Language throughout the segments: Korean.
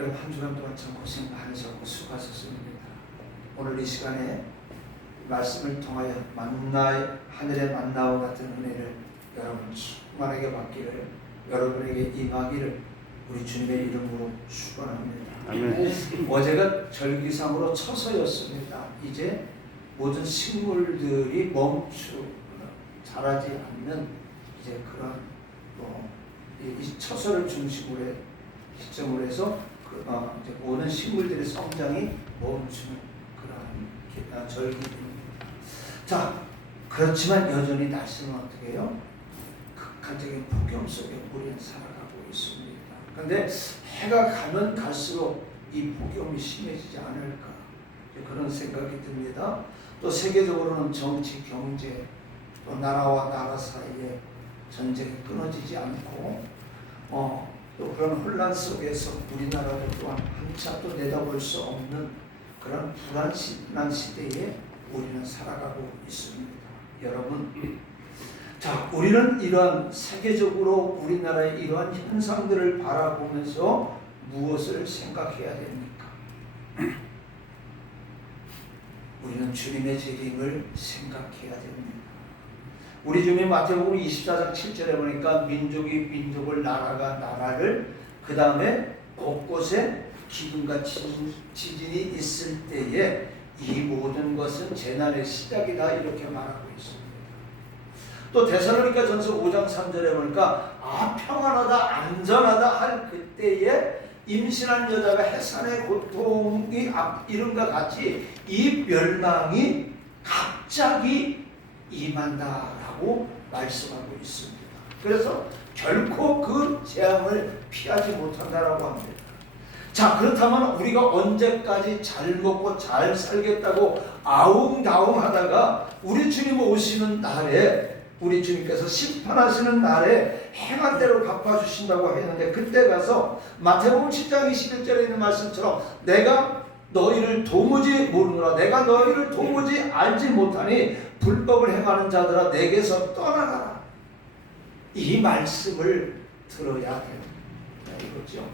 여러분 한 주간 동안 참 고생 많으셨고 수고하셨습니다. 오늘 이 시간에 말씀을 통하여 하늘의 만나와 같은 은혜를 여러분 충만하게 받기를, 여러분에게 임하기를 우리 주님의 이름으로 축원합니다. 아멘. 어제가 절기상으로 처서였습니다. 이제 모든 식물들이 자라지 않는 이제 그런 이 처서를 중심으로 시점으로 해서 이제 모든 식물들의 성장이 멈추는 그런 절기입니다. 자, 그렇지만 여전히 날씨는 어떻게 해요? 극한적인 폭염 속에 우리는 살아가고 있습니다. 그런데 해가 가면 갈수록 이 폭염이 심해지지 않을까 그런 생각이 듭니다. 또 세계적으로는 정치, 경제, 또 나라와 나라 사이에 전쟁이 끊어지지 않고 또 그런 혼란 속에서 우리나라도 또한 한참 또 내다볼 수 없는 그런 불안한 시대에 우리는 살아가고 있습니다. 여러분, 자, 우리는 이러한 세계적으로 우리나라의 이러한 현상들을 바라보면서 무엇을 생각해야 됩니까? 우리는 주님의 재림을 생각해야 됩니다. 우리 주님 마태복음 24장 7절에 보니까 민족이 민족을, 나라가 나라를, 그 다음에 곳곳에 기근과 지진이 있을 때에 이 모든 것은 재난의 시작이다 이렇게 말하고 있습니다. 또 데살로니가 전서 5장 3절에 보니까 평안하다 안전하다 할 그때에 임신한 여자가 해산의 고통이 이름과 같이 이 멸망이 갑자기 임한다라고 말씀하고 있습니다. 그래서 결코 그 재앙을 피하지 못한다라고 합니다. 자, 그렇다면 우리가 언제까지 잘 먹고 잘 살겠다고 아웅다웅하다가 우리 주님 오시는 날에, 우리 주님께서 심판하시는 날에 행한 대로 갚아주신다고 했는데, 그때 가서 마태복음 10장 21절에 있는 말씀처럼 내가 너희를 도무지 모르노라, 내가 너희를 도무지 알지 못하니 불법을 행하는 자들아 내게서 떠나가라, 이 말씀을 들어야 됩니다. 이거죠.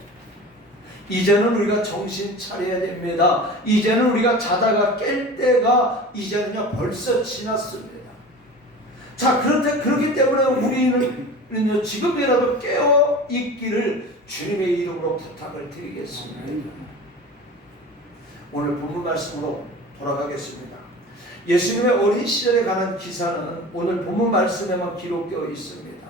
이제는 우리가 정신 차려야 됩니다. 이제는 우리가 자다가 깰 때가 이제는요 벌써 지났습니다. 자, 그렇기 때문에 우리는 지금이라도 깨어 있기를 주님의 이름으로 부탁을 드리겠습니다. 오늘 본문 말씀으로 돌아가겠습니다. 예수님의 어린 시절에 관한 기사는 오늘 본문 말씀에만 기록되어 있습니다.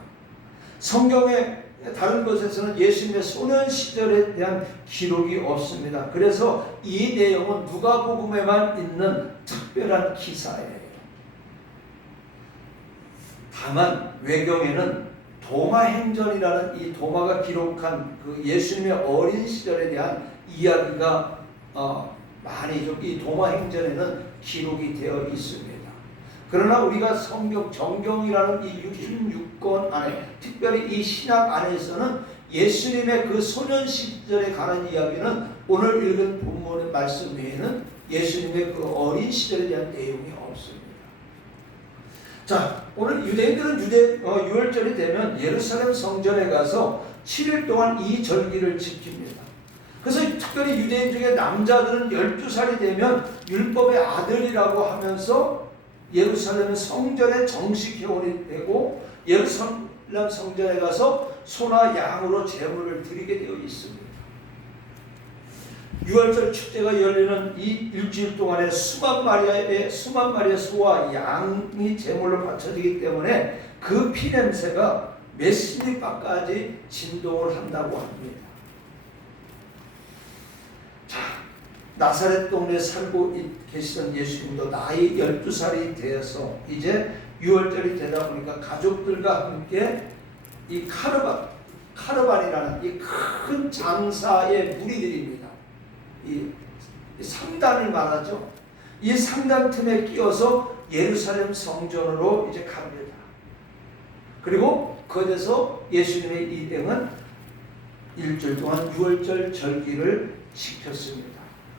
성경의 다른 곳에서는 예수님의 소년 시절에 대한 기록이 없습니다. 그래서 이 내용은 누가복음에만 있는 특별한 기사예요. 다만 외경에는 도마행전이라는 이 도마가 기록한 그 예수님의 어린 시절에 대한 이야기가 많이 좀 이 도마행전에는 기록이 되어 있습니다. 그러나 우리가 정경이라는 이 66권 안에, 특별히 이 신약 안에서는 예수님의 그 소년 시절에 관한 이야기는 오늘 읽은 본문의 말씀 외에는 예수님의 그 어린 시절에 대한 내용이 없습니다. 자, 오늘 유대인들은 유월절이 되면 예루살렘 성전에 가서 7일 동안 이 절기를 지킵니다. 그래서 특별히 유대인 중에 남자들은 12살이 되면 율법의 아들이라고 하면서 예루살렘 성전에 정식 회원이 되고 예루살렘 성전에 가서 소나 양으로 제물을 드리게 되어 있습니다. 6월절 축제가 열리는 이 일주일 동안에 수만 마리의 소와 양이 제물로 바쳐지기 때문에 그 피냄새가 몇십 리 밖까지 진동을 한다고 합니다. 자, 나사렛 동네에 살고 계시던 예수님도 나이 12살이 되어서 이제 6월절이 되다 보니까 가족들과 함께 이 카르반이라는 이 큰 장사의 무리들입니다. 이 상단을 말하죠. 이 상단 틈에 끼어서 예루살렘 성전으로 이제 갑니다. 그리고 거기서 예수님의 일행은 일주일 동안 6월절 절기를 지켰습니다.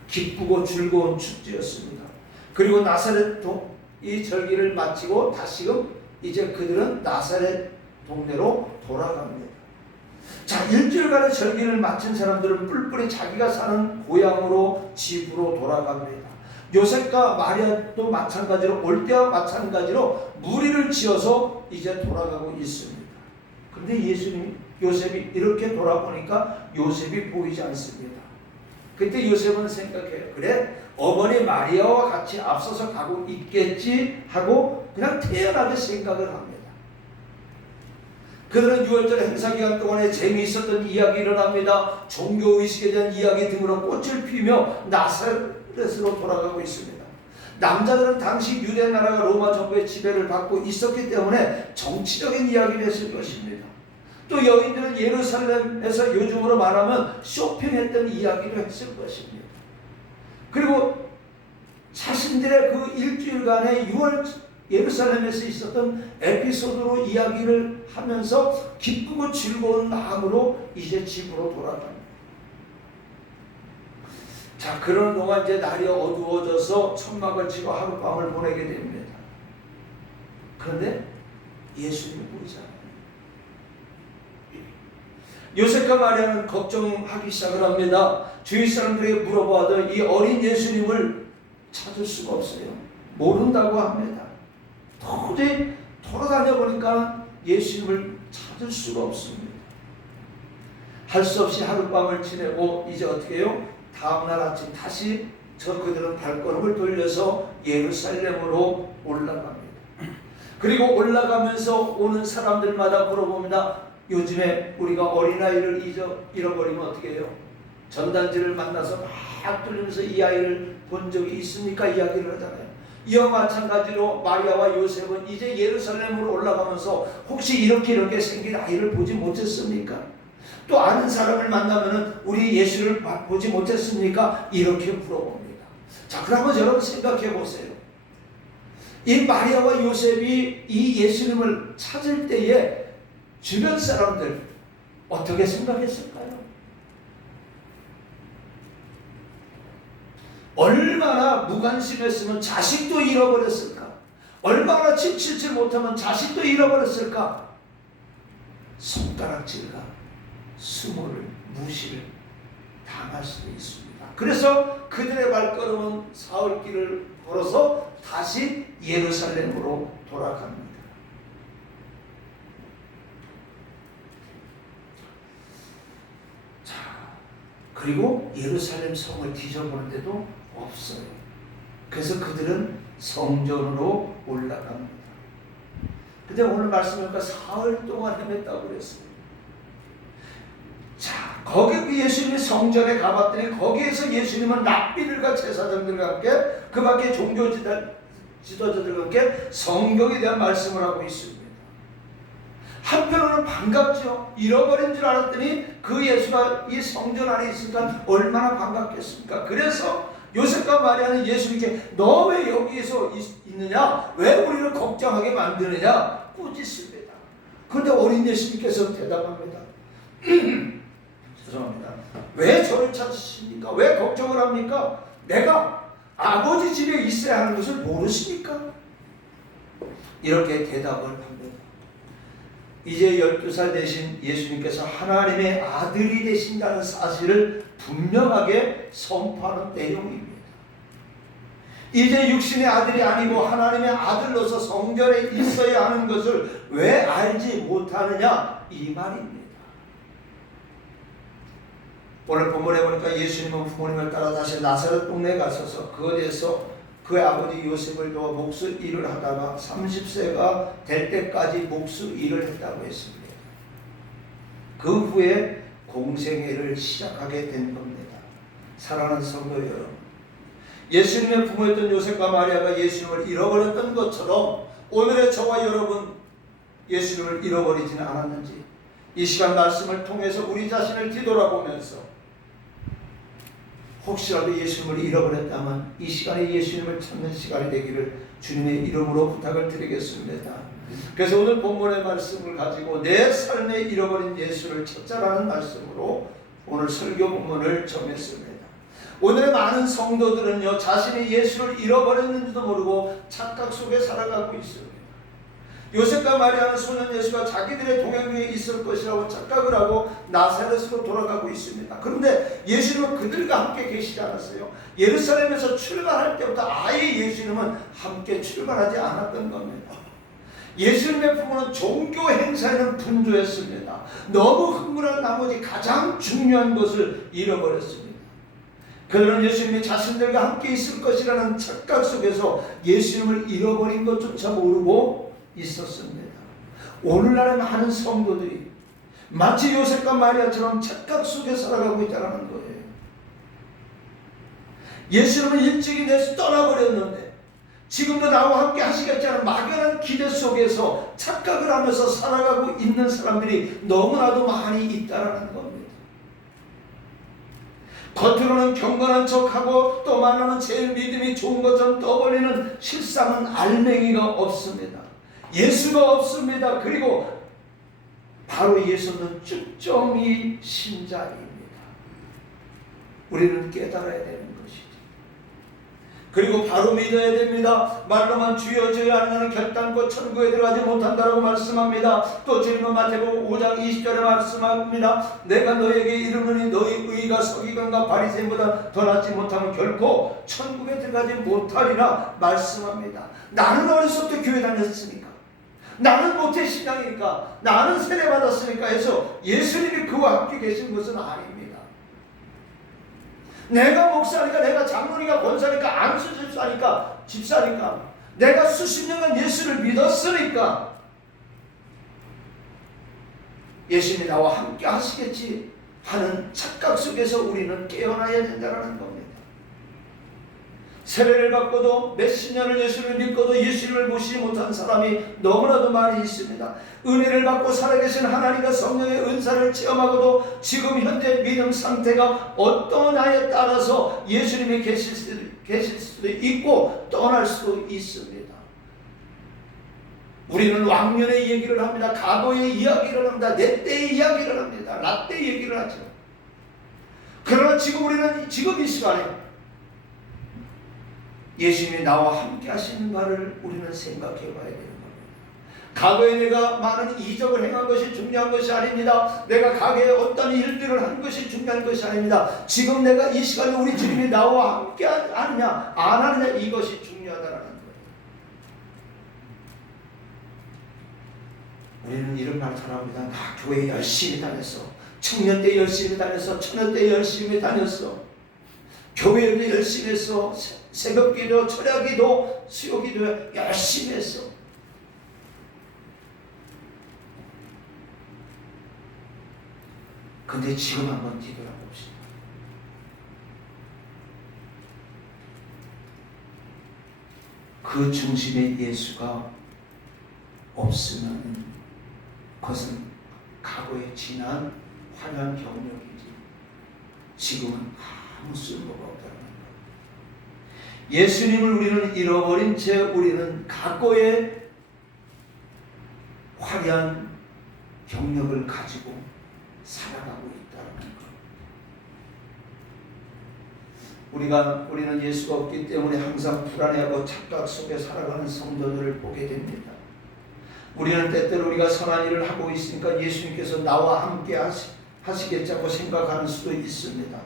기쁘고 즐거운 축제였습니다. 그리고 나사렛 이 절기를 마치고 다시금 이제 그들은 나사렛 동네로 돌아갑니다. 자, 일주일간의 절기를 마친 사람들은 뿔뿔이 자기가 사는 고향으로 집으로 돌아갑니다. 요셉과 마리아도 마찬가지로 올 때와 마찬가지로 무리를 지어서 이제 돌아가고 있습니다. 그런데 요셉이 이렇게 돌아보니까 요셉이 보이지 않습니다. 그때 요셉은 생각해요. 그래, 어머니 마리아와 같이 앞서서 가고 있겠지 하고 그냥 태연하게 생각을 합니다. 그들은 6월절 행사 기간 동안에 재미있었던 이야기 일어납니다. 종교의식에 대한 이야기 등으로 꽃을 피우며 나사렛으로 돌아가고 있습니다. 남자들은 당시 유대 나라가 로마 정부의 지배를 받고 있었기 때문에 정치적인 이야기를 했을 것입니다. 또 여인들은 예루살렘에서 요즘으로 말하면 쇼핑했던 이야기를 했을 것입니다. 그리고 자신들의 그 일주일간의 6월 예루살렘에서 있었던 에피소드로 이야기를 하면서 기쁘고 즐거운 마음으로 이제 집으로 돌아갑니다. 자, 그런 동안 이제 날이 어두워져서 천막을 치고 하룻밤을 보내게 됩니다. 그런데 예수님이 보이지 않아요. 요셉과 마리아는 걱정하기 시작을 합니다. 주위 사람들에게 물어봐도 이 어린 예수님을 찾을 수가 없어요. 모른다고 합니다. 도저히 돌아다녀 보니까 예수님을 찾을 수가 없습니다. 할 수 없이 하룻밤을 지내고 이제 어떻게 해요? 다음날 아침 다시 그들은 발걸음을 돌려서 예루살렘으로 올라갑니다. 그리고 올라가면서 오는 사람들마다 물어봅니다. 요즘에 우리가 어린아이를 잃어버리면 어떻게 해요? 전단지를 만나서 막 돌리면서 이 아이를 본 적이 있습니까? 이야기를 하잖아요. 이와 마찬가지로 마리아와 요셉은 이제 예루살렘으로 올라가면서 혹시 이렇게 생긴 아이를 보지 못했습니까? 또 아는 사람을 만나면 우리 예수를 보지 못했습니까? 이렇게 물어봅니다. 자, 그러면 여러분 생각해 보세요. 이 마리아와 요셉이 이 예수님을 찾을 때에 주변 사람들 어떻게 생각했을까요? 얼마나 무관심했으면 자식도 잃어버렸을까? 얼마나 지칠지 못하면 자식도 잃어버렸을까? 손가락질과 수모를, 무시를 당할 수도 있습니다. 그래서 그들의 발걸음은 사흘길을 걸어서 다시 예루살렘으로 돌아갑니다. 자, 그리고 예루살렘 성을 뒤져보는데도 없어요. 그래서 그들은 성전으로 올라갑니다. 근데 오늘 말씀하니까 사흘 동안 헤맸다고 그랬어요. 자, 거기 예수님이 성전에 가봤더니 거기에서 예수님은 랍비들과 제사장들과 함께 그 밖에 종교 지도자들과 함께 성경에 대한 말씀을 하고 있습니다. 한편으로는 반갑죠. 잃어버린 줄 알았더니 그 예수가 이 성전 안에 있으니까 얼마나 반갑겠습니까? 그래서 요셉과 마리아는 예수님께 너 왜 여기에서 있느냐? 왜 우리를 걱정하게 만드느냐? 꾸짖습니다. 그런데 어린 예수님께서 대답합니다. 죄송합니다. 왜 저를 찾으십니까? 왜 걱정을 합니까? 내가 아버지 집에 있어야 하는 것을 모르십니까? 이렇게 대답을 합니다. 이제 12살 되신 예수님께서 하나님의 아들이 되신다는 사실을 분명하게 선포하는 내용입니다. 이제 육신의 아들이 아니고 하나님의 아들로서 성전에 있어야 하는 것을 왜 알지 못하느냐? 이 말입니다. 오늘 본문에 보니까 예수님은 부모님을 따라 다시 나사렛 동네에 가셔서 그곳에서 그의 아버지 요셉을 도와 목수 일을 하다가 30세가 될 때까지 목수 일을 했다고 했습니다. 그 후에 공생애를 시작하게 된 겁니다. 사랑하는 성도 여러분, 예수님의 부모였던 요셉과 마리아가 예수님을 잃어버렸던 것처럼 오늘의 저와 여러분 예수님을 잃어버리지는 않았는지 이 시간 말씀을 통해서 우리 자신을 뒤돌아보면서 혹시라도 예수님을 잃어버렸다면 이 시간에 예수님을 찾는 시간이 되기를 주님의 이름으로 부탁을 드리겠습니다. 그래서 오늘 본문의 말씀을 가지고 내 삶에 잃어버린 예수를 찾자라는 말씀으로 오늘 설교 본문을 정했습니다. 오늘의 많은 성도들은요, 자신이 예수를 잃어버렸는지도 모르고 착각 속에 살아가고 있습니다. 요셉과 마리아는 소년 예수가 자기들의 동행 중에 있을 것이라고 착각을 하고 나사렛으로 돌아가고 있습니다. 그런데 예수님은 그들과 함께 계시지 않았어요. 예루살렘에서 출발할 때부터 아예 예수님은 함께 출발하지 않았던 겁니다. 예수님의 부모는 종교 행사에는 분주했습니다. 너무 흥분한 나머지 가장 중요한 것을 잃어버렸습니다. 그들은 예수님이 자신들과 함께 있을 것이라는 착각 속에서 예수님을 잃어버린 것조차 모르고 있었습니다. 오늘날의 많은 성도들이 마치 요셉과 마리아처럼 착각 속에 살아가고 있다는 거예요. 예수님은 일찍이 내서 떠나버렸는데 지금도 나와 함께 하시겠다는 막연한 기대 속에서 착각을 하면서 살아가고 있는 사람들이 너무나도 많이 있다는 겁니다. 겉으로는 경건한 척하고 또 말하는 제일 믿음이 좋은 것처럼 떠벌리는 실상은 알맹이가 없습니다. 예수가 없습니다. 그리고 바로 예수는 쭉정이 신자입니다. 우리는 깨달아야 되는 것이죠. 그리고 바로 믿어야 됩니다. 말로만 주여 주여 하는 결단코 천국에 들어가지 못한다라고 말씀합니다. 또 주님은 마태복음 5장 20절에 말씀합니다. 내가 너에게 이르노니 너희 의가 서기관과 바리새인보다 더 낫지 못하면 결코 천국에 들어가지 못하리라 말씀합니다. 나는 어렸을 때 교회 다녔으니까, 나는 모태신앙이니까, 나는 세례받았으니까 해서 예수님이 그와 함께 계신 것은 아닙니다. 내가 목사니까, 내가 장로니까, 권사니까, 안수집사니까, 집사니까, 내가 수십 년간 예수를 믿었으니까 예수님이 나와 함께 하시겠지 하는 착각 속에서 우리는 깨어나야 된다는 겁니다. 세례를 받고도 몇십 년을 예수를 믿고도 예수님을 보시지 못한 사람이 너무나도 많이 있습니다. 은혜를 받고 살아계신 하나님과 성령의 은사를 체험하고도 지금 현재 믿음 상태가 어떠냐에 따라서 예수님이 계실 수도 있고 떠날 수도 있습니다. 우리는 왕년의 얘기를 합니다. 과거의 이야기를 합니다. 내 때의 이야기를 합니다. 나 때 얘기를 하죠. 그러나 지금 우리는 지금 이 시간에 예수님이 나와 함께 하시는 바를 우리는 생각해 봐야 되는 겁니다. 과거에 내가 많은 이적을 행한 것이 중요한 것이 아닙니다. 내가 과거에 어떤 일들을 한 것이 중요한 것이 아닙니다. 지금 내가 이 시간에 우리 주님이 나와 함께 하느냐 안 하느냐 이것이 중요하다는 거예요. 우리는 이런 말 잘합니다. 나 교회 열심히 다녔어. 청년 때 열심히 다녔어. 처녀 때 열심히 다녔어. 교회도 열심히 했어. 새벽기도, 철야기도, 수요기도 열심히 했어. 근데 지금 한번 뒤돌아봅시다. 그 중심에 예수가 없으면 그것은 과거에 지난 화려한 경력이지 지금은 아무 쓸모가 없다는 거예요. 예수님을 우리는 잃어버린 채 우리는 과거의 화려한 경력을 가지고 살아가고 있다는 것. 우리는 예수가 없기 때문에 항상 불안해하고 착각 속에 살아가는 성도들을 보게 됩니다. 우리는 때때로 우리가 선한 일을 하고 있으니까 예수님께서 나와 함께 하시겠자고 생각하는 수도 있습니다.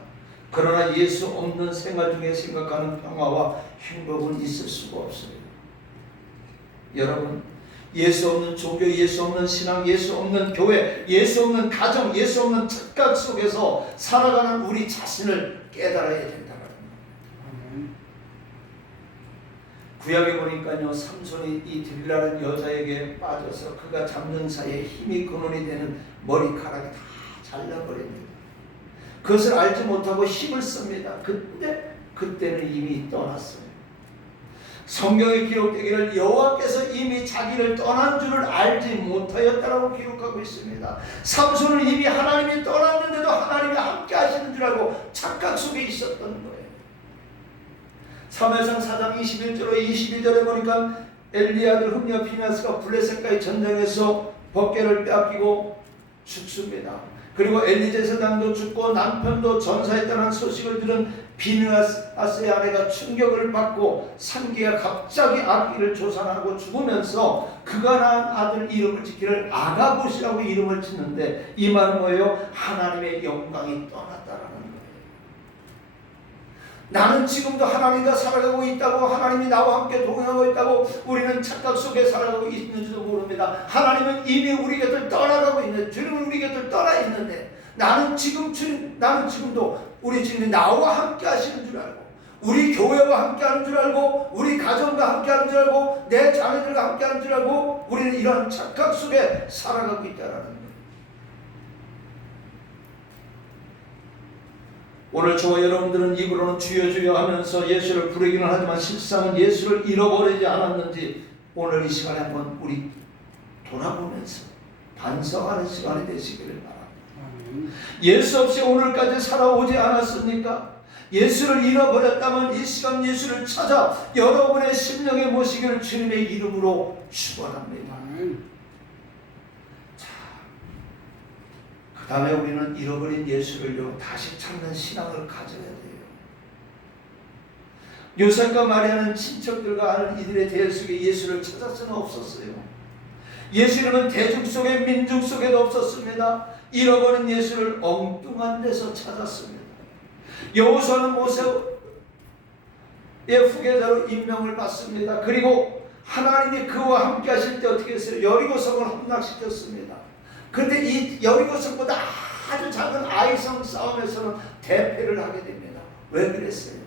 그러나 예수 없는 생활 중에 생각하는 평화와 행복은 있을 수가 없어요. 여러분, 예수 없는 종교, 예수 없는 신앙, 예수 없는 교회, 예수 없는 가정, 예수 없는 착각 속에서 살아가는 우리 자신을 깨달아야 된다는 거예요. 구약에 보니까요, 삼손이 이 들이라는 여자에게 빠져서 그가 잡는 사이에 힘이 근원이 되는 머리카락이 다 잘라버립니다. 그것을 알지 못하고 힘을 씁니다. 근데 그때는 이미 떠났어요. 성경에 기록되기를 여호와께서 이미 자기를 떠난 줄을 알지 못하였다라고 기록하고 있습니다. 삼손은 이미 하나님이 떠났는데도 하나님이 함께 하시는 줄 알고 착각 속에 있었던 거예요. 사무엘상 4장 21절로 22절에 보니까 엘리 아들 흠리와 피느하스가 블레셋과의 전쟁에서 법궤를 빼앗기고 죽습니다. 그리고 엘리제사장도 죽고 남편도 전사했다는 소식을 들은 비느하스의 아내가 충격을 받고 산기가 갑자기 아기를 조산하고 죽으면서 그가 낳은 아들 이름을 짓기를 아가봇이라고 이름을 짓는데, 이 말은 뭐예요? 하나님의 영광이 떠났다라는 거예요. 나는 지금도 하나님과 살아가고 있다고, 하나님이 나와 함께 동행하고 있다고 우리는 착각 속에 살아가고 있는지도 모릅니다. 하나님은 이미 우리 곁을 떠나가고 있는데, 주님은 우리 곁을 떠나 있는데, 나는 지금도 우리 주님이 나와 함께 하시는 줄 알고, 우리 교회와 함께 하는 줄 알고, 우리 가정과 함께 하는 줄 알고, 내 자녀들과 함께 하는 줄 알고, 우리는 이런 착각 속에 살아가고 있다는 거예요. 오늘 저와 여러분들은 입으로는 주여 주여 하면서 예수를 부르기는 하지만 실상은 예수를 잃어버리지 않았는지 오늘 이 시간에 한번 우리 돌아보면서 반성하는 시간이 되시기를 바랍니다. 예수 없이 오늘까지 살아오지 않았습니까? 예수를 잃어버렸다면 이 시간 예수를 찾아 여러분의 심령에 모시기를 주님의 이름으로 축원합니다. 그 다음에 우리는 잃어버린 예수를요 다시 찾는 신앙을 가져야 돼요. 요셉과 마리아는 친척들과 아는 이들의 대화 속에 예수를 찾을 수는 없었어요. 예수님은 대중 속에 민중 속에도 없었습니다. 잃어버린 예수를 엉뚱한 데서 찾았습니다. 여호수아는 모세의 후계자로 임명을 받습니다. 그리고 하나님이 그와 함께 하실 때 어떻게 했어요? 여리고성을 함락시켰습니다. 그런데 이 여리고성보다 아주 작은 아이성 싸움에서는 대패를 하게 됩니다. 왜 그랬어요?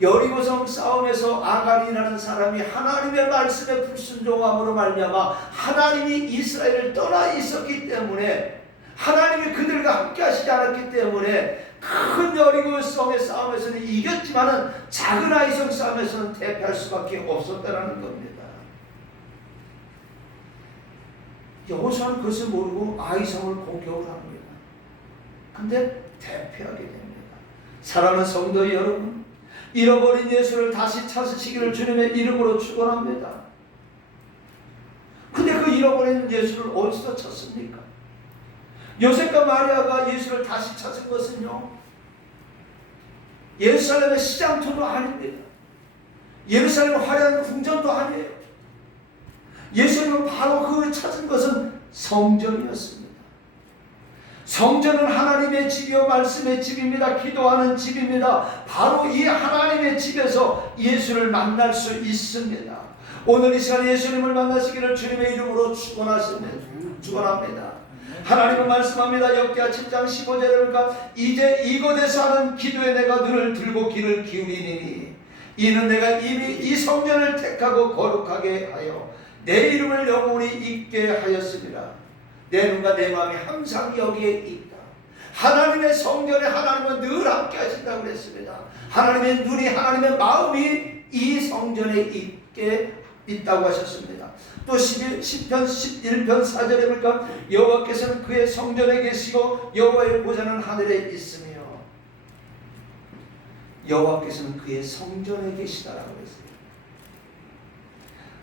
여리고성 싸움에서 아간이라는 사람이 하나님의 말씀에 불순종함으로 말미암아 하나님이 이스라엘을 떠나 있었기 때문에, 하나님이 그들과 함께 하시지 않았기 때문에 큰 여리고성의 싸움에서는 이겼지만은 작은 아이성 싸움에서는 대패할 수밖에 없었다는 겁니다. 여호수아는 그것을 모르고 아이성을 공격을 합니다. 근데 대패하게 됩니다. 사랑하는 성도 여러분, 잃어버린 예수를 다시 찾으시기를 주님의 이름으로 축원합니다. 근데 그 잃어버린 예수를 어디서 찾습니까? 요셉과 마리아가 예수를 다시 찾은 것은요, 예루살렘의 시장터도 아닙니다. 예루살렘 화려한 궁전도 아니에요. 예수님은 바로 그 찾은 것은 성전이었습니다. 성전은 하나님의 집이요 말씀의 집입니다. 기도하는 집입니다. 바로 이 하나님의 집에서 예수를 만날 수 있습니다. 오늘 이 시간 예수님을 만나시기를 주님의 이름으로 축원합니다. 하나님은 말씀합니다. 역기하 7장 15절에 보니까 이제 이곳에서 하는 기도에 내가 눈을 들고 귀를 기울이니 이는 내가 이미 이 성전을 택하고 거룩하게 하여 내 이름을 영원히 있게 하였습니다. 내 눈과 내 마음이 항상 여기에 있다. 하나님의 성전에 하나님은 늘 함께 하신다고 그랬습니다. 하나님의 눈이, 하나님의 마음이 이 성전에 있다고 하셨습니다. 또 10편 11편 4절에 보니까 여호와께서는 그의 성전에 계시고 여호와의 보좌는 하늘에 있으며, 여호와께서는 그의 성전에 계시다라고 했어요.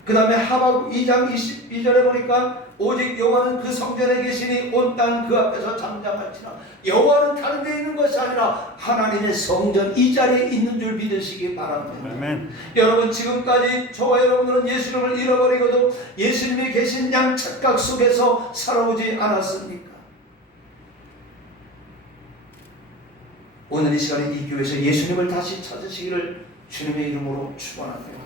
그 다음에 하박국 2장 22절에 보니까 오직 여호와는 그 성전에 계시니 온 땅은 그 앞에서 잠잠할지라. 여호와는 다른 데 있는 것이 아니라 하나님의 성전 이 자리에 있는 줄 믿으시기 바랍니다. 아멘. 여러분, 지금까지 저와 여러분들은 예수님을 잃어버리고도 예수님이 계신 양 착각 속에서 살아오지 않았습니까? 오늘 이 시간에 이 교회에서 예수님을 다시 찾으시기를 주님의 이름으로 축원합니다.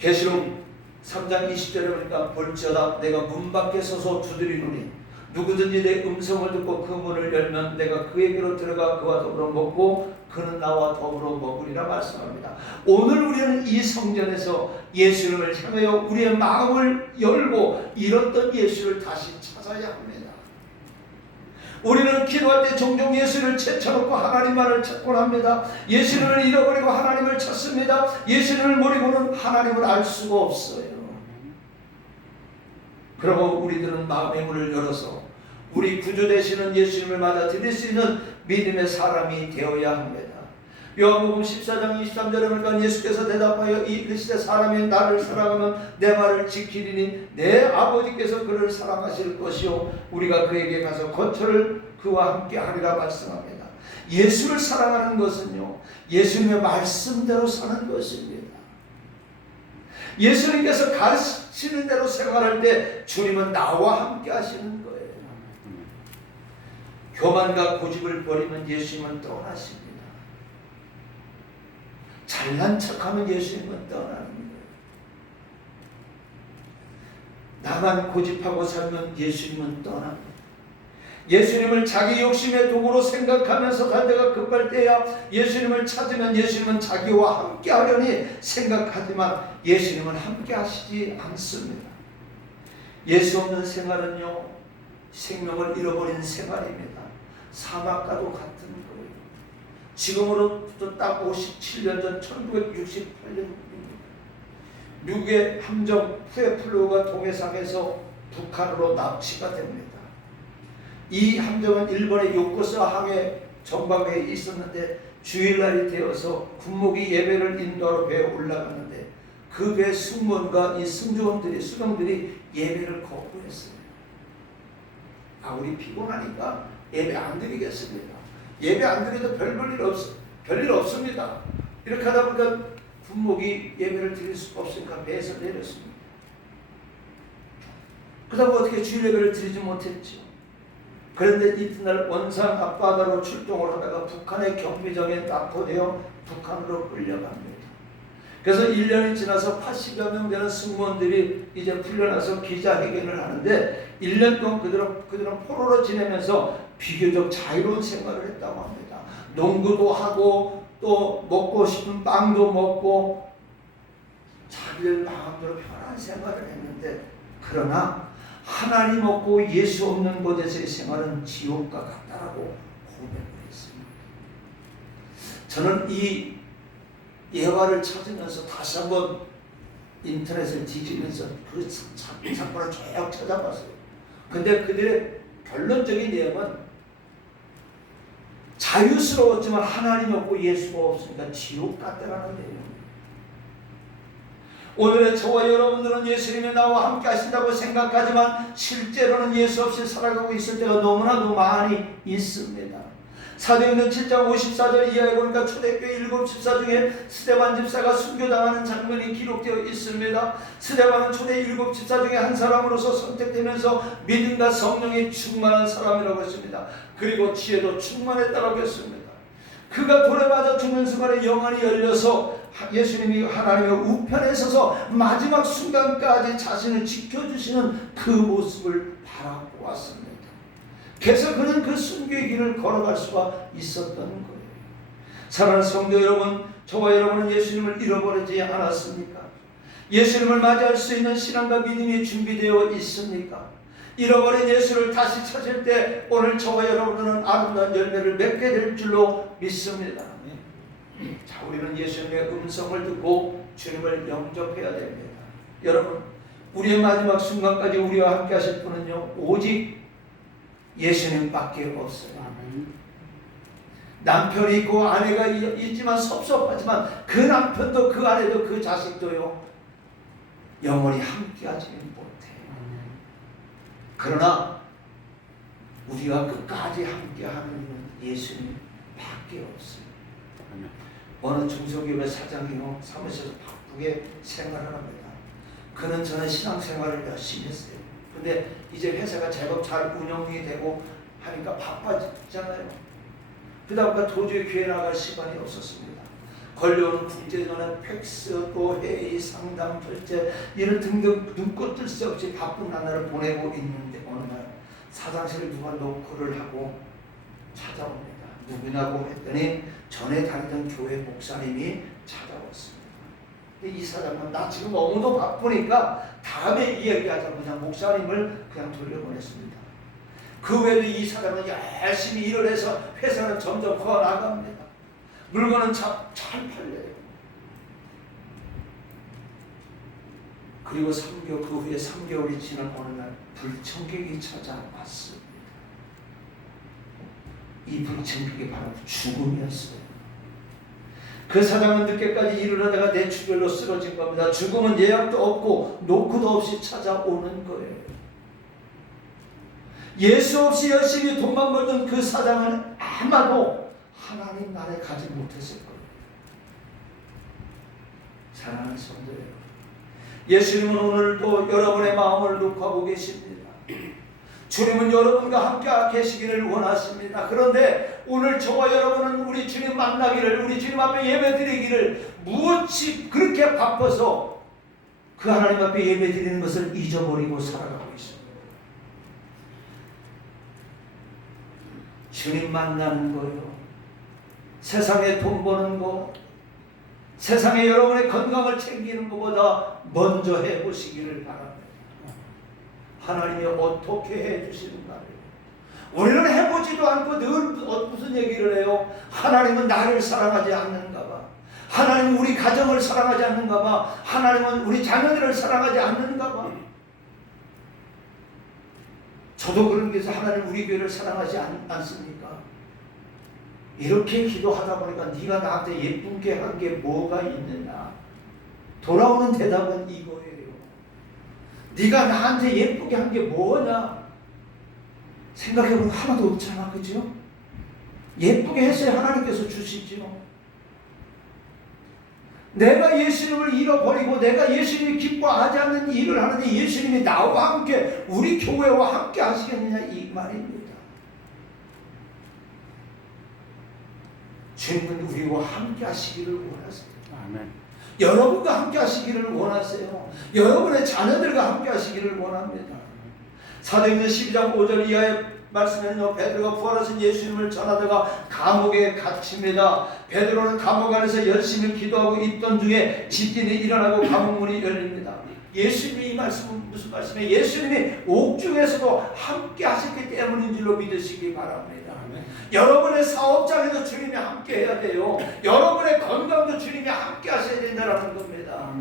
계시록 3장 20절에 보니까 볼지어다 내가 문 밖에 서서 두드리노니 누구든지 내 음성을 듣고 그 문을 열면 내가 그에게로 들어가 그와 더불어 먹고 그는 나와 더불어 먹으리라 말씀합니다. 오늘 우리는 이 성전에서 예수님을 향하여 우리의 마음을 열고 잃었던 예수를 다시 찾아야 합니다. 우리는 기도할 때 종종 예수를 제쳐놓고 하나님만을 찾곤 합니다. 예수를 잃어버리고 하나님을 찾습니다. 예수를 모르고는 하나님을 알 수가 없어요. 그러고 우리들은 마음의 문을 열어서 우리 구주 되시는 예수님을 맞아 드릴 수 있는 믿음의 사람이 되어야 합니다. 요한복음 14장 23절에 보니까 예수께서 대답하여 이르시되 사람이 나를 사랑하면 내 말을 지키리니 내 아버지께서 그를 사랑하실 것이요 우리가 그에게 가서 거처를 그와 함께 하리라 말씀합니다. 예수를 사랑하는 것은요 예수님의 말씀대로 사는 것입니다. 예수님께서 가르치시는 대로 생활할 때 주님은 나와 함께 하시는 거예요. 교만과 고집을 버리면 예수님은 떠나십니다. 잘난 척하면 예수님은 떠나는 거예요. 나만 고집하고 살면 예수님은 떠납니다. 예수님을 자기 욕심의 도구로 생각하면서 살 때가 급할 때야 예수님을 찾으면 예수님은 자기와 함께 하려니 생각하지만 예수님은 함께 하시지 않습니다. 예수 없는 생활은요 생명을 잃어버린 생활입니다. 사막과도 같은 거예요. 지금으로부터 딱 57년 전 1968년입니다. 미국의 함정 푸에플루가 동해상에서 북한으로 납치가 됩니다. 이 함정은 일본의 요코스 항해 전방에 있었는데 주일날이 되어서 군목이 예배를 인도하러 배에 올라갔는데 그 배 승무원과 이 수령들이 예배를 거부했어요. 우리 피곤하니까 예배 안 드리겠습니다. 예배 안 드려도 별일 없습니다. 이렇게 하다 보니까 군목이 예배를 드릴 수가 없으니까 배에서 내렸습니다. 그러다 어떻게 주일 예배를 드리지 못했죠. 그런데 이튿날 원산 앞바다로 출동을 하다가 북한의 경비정에 납포되어 북한으로 끌려갑니다. 그래서 1년이 지나서 80여 명 되는 승무원들이 이제 풀려나서 기자회견을 하는데 1년 동안 그들은 포로로 지내면서 비교적 자유로운 생활을 했다고 합니다. 농구도 하고 또 먹고 싶은 빵도 먹고 자기들 마음대로 편한 생활을 했는데 그러나 하나님 없고 예수 없는 곳에서의 생활은 지옥과 같다라고 고백을 했습니다. 저는 이 예화를 찾으면서 다시 한번 인터넷을 뒤지면서 그 사건을 쭉 찾아봤어요. 근데 그들의 결론적인 내용은 자유스러웠지만 하나님 없고 예수가 없으니까 지옥 같다라는 내용입니다. 오늘의 저와 여러분들은 예수님이 나와 함께 하신다고 생각하지만 실제로는 예수 없이 살아가고 있을 때가 너무나도 많이 있습니다. 사도행전 7장 54절 이하에 보니까 초대교회 7 집사 중에 스데반 집사가 순교당하는 장면이 기록되어 있습니다. 스데반은 초대 7 집사 중에 한 사람으로서 선택되면서 믿음과 성령이 충만한 사람이라고 했습니다. 그리고 지혜도 충만했다고 했습니다. 그가 돌에 맞아 죽는 순간에 영안이 열려서 예수님이 하나님의 우편에 서서 마지막 순간까지 자신을 지켜주시는 그 모습을 바라보았습니다. 그래서 그는 그 순교의 길을 걸어갈 수가 있었던 거예요. 사랑하는 성도 여러분, 저와 여러분은 예수님을 잃어버리지 않았습니까? 예수님을 맞이할 수 있는 신앙과 믿음이 준비되어 있습니까? 잃어버린 예수를 다시 찾을 때 오늘 저와 여러분은 아름다운 열매를 맺게 될 줄로 믿습니다. 자, 우리는 예수님의 음성을 듣고 주님을 영접해야 됩니다. 여러분, 우리의 마지막 순간까지 우리와 함께 하실 분은요 오직 예수님밖에 없어요. 남편이 있고 아내가 있지만 섭섭하지만 그 남편도 그 아내도 그 자식도요 영원히 함께하지 못해요. 그러나 우리가 끝까지 함께하는 예수님밖에 없어요. 어느 중소기업의 사장이요 사무실에서 바쁘게 생활을 합니다. 그는 저는 신앙생활을 열심히 했어요. 근데 이제 회사가 제법 잘 운영이 되고 하니까 바빠지잖아요. 그러다 보니까 도저히 교회 나갈 시간이 없었습니다. 걸려오는 국제전화, 팩스, 또 회의, 상담, 결제 이런 등등 눈꽃 뜰 새 없이 바쁜 나날을 보내고 있는데 어느 날 사장실에 누가 노크를 하고 찾아옵니다. 누구냐고 했더니 전에 다니던 교회 목사님이 찾아왔습니다. 이 사장은 나 지금 너무도 바쁘니까 다음에 이야기하자고 그냥 목사님을 그냥 돌려보냈습니다. 그 외에도 이 사람은 열심히 일을 해서 회사는 점점 커나갑니다. 물건은 잘 팔려요. 그리고 그 후에 3개월이 지난 어느 날 불청객이 찾아왔습니다. 이 불청객이 바로 죽음이었어요. 그 사장은 늦게까지 일을 하다가 뇌출혈로 쓰러진 겁니다. 죽음은 예약도 없고 노크도 없이 찾아오는 거예요. 예수 없이 열심히 돈만 벌던 그 사장은 아마도 하나님 나라에 가지 못했을 거예요. 사랑하는 성도예요, 예수님은 오늘도 여러분의 마음을 녹화하고 계십니다. 주님은 여러분과 함께 계시기를 원하십니다. 그런데 오늘 저와 여러분은 우리 주님 만나기를, 우리 주님 앞에 예배드리기를 무엇이 그렇게 바빠서 그 하나님 앞에 예배드리는 것을 잊어버리고 살아가고 있습니다. 주님 만나는 거요, 세상에 돈 버는 거, 세상에 여러분의 건강을 챙기는 것보다 먼저 해보시기를 바랍니다. 하나님이 어떻게 해주시는가를 우리는 해보지도 않고 늘 무슨 얘기를 해요? 하나님은 나를 사랑하지 않는가 봐, 하나님은 우리 가정을 사랑하지 않는가 봐, 하나님은 우리 자녀들을 사랑하지 않는가 봐. 저도 그런 게 있어요. 하나님 우리 교회를 사랑하지 않습니까? 이렇게 기도하다 보니까 네가 나한테 예쁘게 한 게 뭐가 있느냐, 돌아오는 대답은 이거예요. 네가 나한테 예쁘게 한 게 뭐냐? 생각해보면 하나도 없잖아, 그죠? 예쁘게 했어야 하나님께서 주시죠. 내가 예수님을 잃어버리고 내가 예수님이 기뻐하지 않는 일을 하는데 예수님이 나와 함께 우리 교회와 함께 하시겠느냐, 이 말입니다. 주님은 우리와 함께 하시기를 원하세요. 아멘. 여러분과 함께 하시기를 원하세요. 여러분의 자녀들과 함께 하시기를 원합니다. 사도행전 12장 5절 이하의 말씀에는요, 베드로가 부활하신 예수님을 전하다가 감옥에 갇힙니다. 베드로는 감옥 안에서 열심히 기도하고 있던 중에 지진이 일어나고 감옥문이 열립니다. 예수님이 이 말씀은 무슨 말씀이에요? 예수님이 옥중에서도 함께 하셨기 때문인 줄로 믿으시기 바랍니다. 여러분의 사업장에도 주님이 함께 해야 돼요. 여러분의 건강도 주님이 함께 하셔야 된다는 겁니다.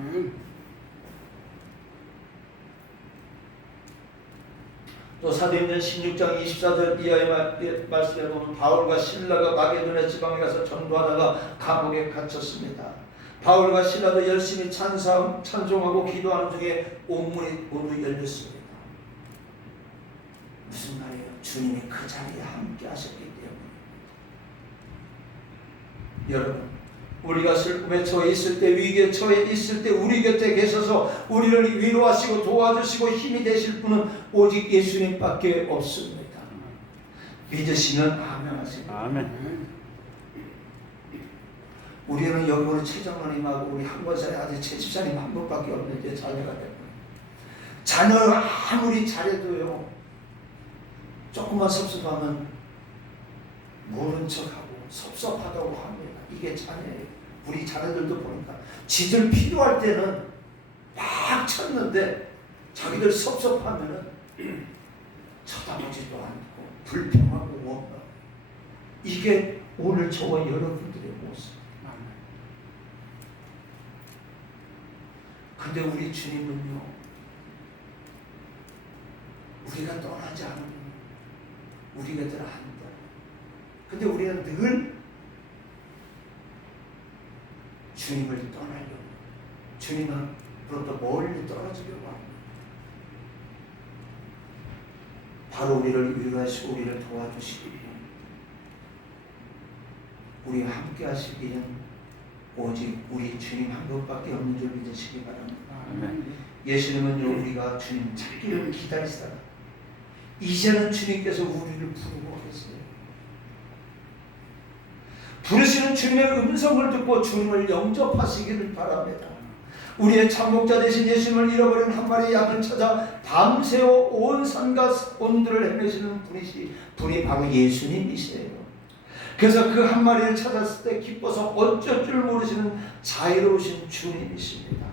또 사도행전 16장 24절 이하의 말씀에 보면 바울과 실라가 마게도냐 지방에 가서 전도하다가 감옥에 갇혔습니다. 바울과 실라도 열심히 찬송하고 기도하는 중에 옥문이 모두 열렸습니다. 무슨 말이에요? 주님이 그 자리에 함께 하셨기 때문에. 여러분, 우리가 슬픔에 처해 있을 때, 위기에 처해 있을 때 우리 곁에 계셔서 우리를 위로하시고 도와주시고 힘이 되실 분은 오직 예수님밖에 없습니다. 믿으시면 아멘 하세요. 아멘. 우리는 여기 우리 최정원님하고 우리 한권사에 아들 최 집사님 한 분밖에 없는데 자녀가 되고, 자녀를 아무리 잘해도요, 조금만 섭섭하면 모른 척하고 섭섭하다고 합니다. 이게 자녀예요. 우리 자녀들도 보니까 지들 필요할 때는 막 쳤는데 자기들 섭섭하면은 쳐다보지도 않고 불평하고 원하고. 이게 오늘 저와 여러분들의 모습. 근데 우리 주님은요, 우리가 떠나지 않으면 우리 곁을 안다. 근데 우리는 늘 주님을 떠나려고, 주님으로부터 멀리 떨어지려고 합니다. 바로 우리를 위로하시고 우리를 도와주시고 우리와 함께 하시기는 오직 우리 주님 한 분밖에 없는 줄 믿으시기 바랍니다. 예수님은요, 우리가 주님 찾기를 기다리시다가 이제는 주님께서 우리를 부르고 계세요. 부르시는 주님의 음성을 듣고 주님을 영접하시기를 바랍니다. 우리의 참목자 되신 예수님을 잃어버린 한 마리의 양을 찾아 밤새워 온 산과 온들을 헤매시는 분이 바로 예수님이시에요. 그래서 그 한 마리를 찾았을 때 기뻐서 어쩔 줄 모르시는 자유로우신 주님이십니다.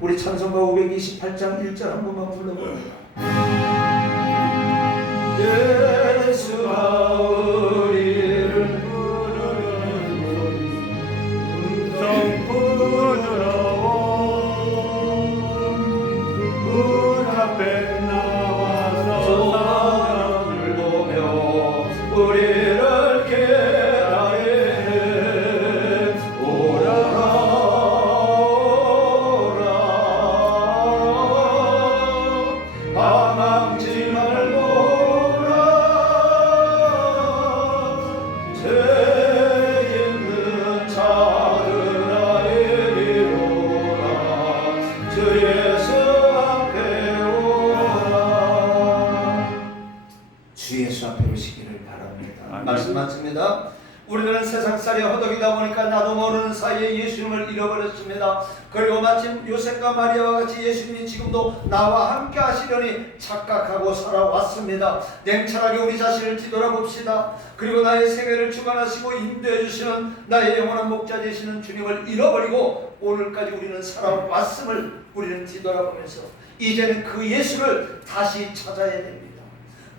우리 찬송가 528장 1절 한 번만 불러봅니다. 예수가 우리를 우리를 깨달으 오라 허덕이다 보니까 나도 모르는 사이에 예수님을 잃어버렸습니다. 그리고 마침 요셉과 마리아와 같이 예수님이 지금도 나와 함께 하시려니 착각하고 살아왔습니다. 냉철하게 우리 자신을 뒤돌아봅시다. 그리고 나의 생애를 주관하시고 인도해 주시는 나의 영원한 목자 되시는 주님을 잃어버리고 오늘까지 우리는 살아왔음을 우리는 뒤돌아보면서 이제는 그 예수를 다시 찾아야 됩니다.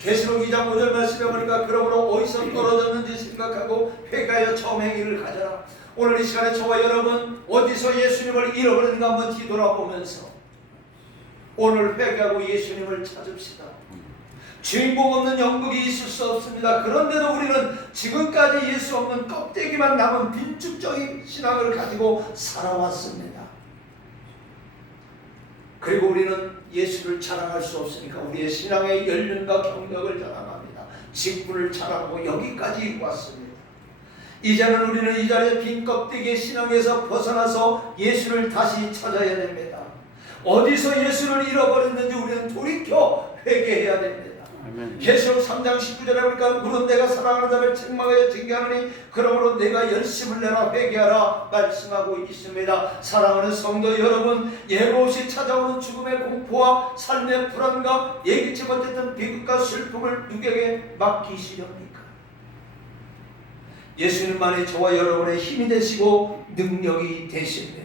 계시록 2장 5절 말씀에 보니까 그러므로 어디서 떨어졌는지 생각하고 회개하여 처음 행위를 가져라. 오늘 이 시간에 저와 여러분 어디서 예수님을 잃어버렸는가 한번 뒤돌아보면서 오늘 회개하고 예수님을 찾읍시다. 주인공 없는 영국이 있을 수 없습니다. 그런데도 우리는 지금까지 예수 없는 껍데기만 남은 빈축적인 신앙을 가지고 살아왔습니다. 그리고 우리는 예수를 자랑할 수 없으니까 우리의 신앙의 연륜과 경력을 자랑합니다. 직분을 자랑하고 여기까지 왔습니다. 이제는 우리는 이 자리에 빈 껍데기의 신앙에서 벗어나서 예수를 다시 찾아야 됩니다. 어디서 예수를 잃어버렸는지 우리는 돌이켜 회개해야 됩니다. 계시록 3장 19절에 보니까 물은 내가 사랑하는 자를 책망하여 징계하느니 그러므로 내가 열심을 내라 회개하라 말씀하고 있습니다. 사랑하는 성도 여러분, 예고 없이 찾아오는 죽음의 공포와 삶의 불안과 예기치 못했던 비극과 슬픔을 누구에게 맡기시렵니까? 예수님만이 저와 여러분의 힘이 되시고 능력이 되십니다.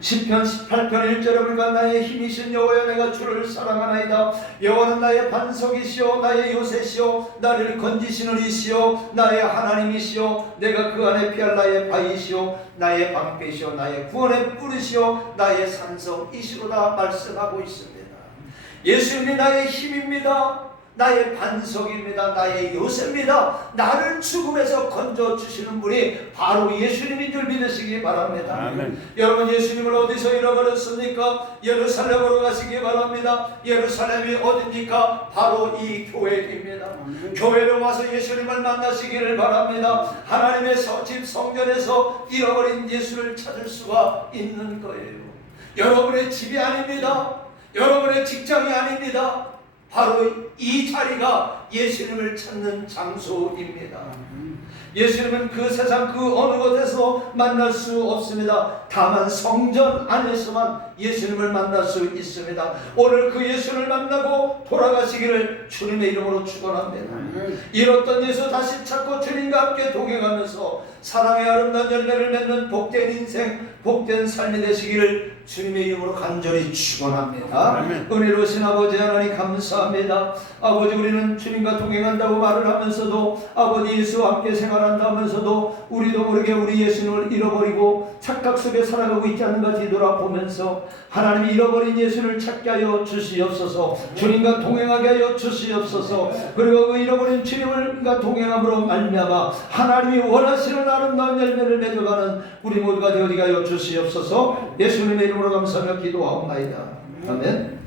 시편 18편 1절에 보니까 나의 힘이신 여호와여 내가 주를 사랑하나이다. 여호와는 나의 반석이시오 나의 요새시오 나를 건지시는 이시오 나의 하나님이시오 내가 그 안에 피할 나의 바위시오 나의 방패시오 나의 구원의 뿌리시오 나의 산성이시로다 말씀하고 있습니다. 예수님이 나의 힘입니다. 나의 반석입니다. 나의 요새입니다. 나를 죽음에서 건져주시는 분이 바로 예수님인 줄 믿으시기 바랍니다. 아멘. 여러분 예수님을 어디서 잃어버렸습니까? 예루살렘으로 가시기 바랍니다. 예루살렘이 어디입니까? 바로 이 교회입니다. 아멘. 교회로 와서 예수님을 만나시기를 바랍니다. 하나님의 집 성전에서 잃어버린 예수를 찾을 수가 있는 거예요. 여러분의 집이 아닙니다. 여러분의 직장이 아닙니다. 바로 이 자리가 예수님을 찾는 장소입니다. 예수님은 그 세상 그 어느 곳에서 만날 수 없습니다. 다만 성전 안에서만 예수님을 만날 수 있습니다. 오늘 그 예수를 만나고 돌아가시기를 주님의 이름으로 축원합니다. 잃었던 예수 다시 찾고 주님과 함께 동행하면서 사랑의 아름다운 열매를 맺는 복된 인생, 복된 삶이 되시기를 주님의 이름으로 간절히 축원합니다. 은혜로우신 아버지 하나님 감사합니다. 아버지 우리는 주님과 동행한다고 말을 하면서도 아버지 예수와 함께 생활한다 하면서도 우리도 모르게 우리 예수님을 잃어버리고 착각 속에 살아가고 있지 않는가 뒤돌아보면서 하나님이 잃어버린 예수를 찾게 하여 주시옵소서. 주님과 동행하게 하여 주시옵소서. 그리고 그 잃어버린 주님과 동행함으로 말미암아 하나님이 원하시는 아름다운 열매를 맺어가는 우리 모두가 되어지게 하여 주시옵소서. 예수님의 이름으로 감사하며 기도하옵나이다. 아멘.